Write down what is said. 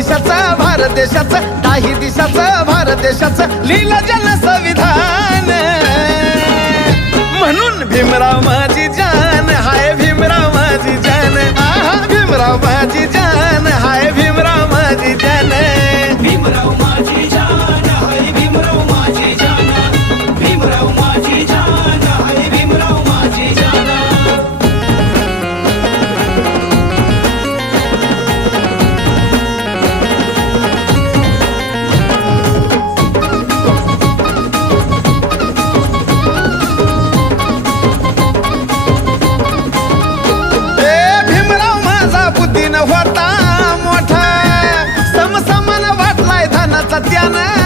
दिशाचं भारत देशाचं, दाही दिशाचं भारत देशाचं लिहिलं जन संविधान. म्हणून भीमराव माझी जान, हाय भीमराव माझी जान, आहा भीमराव माझी जान, हाय भीमराव माझी जान. भीमराव माझी जान, हाय भीमराव माझी जान, भीमराव माझी जान, हाय भीमराव माझी जान. होता मोठा समसमान वाटलाय धनाचा त्यानं.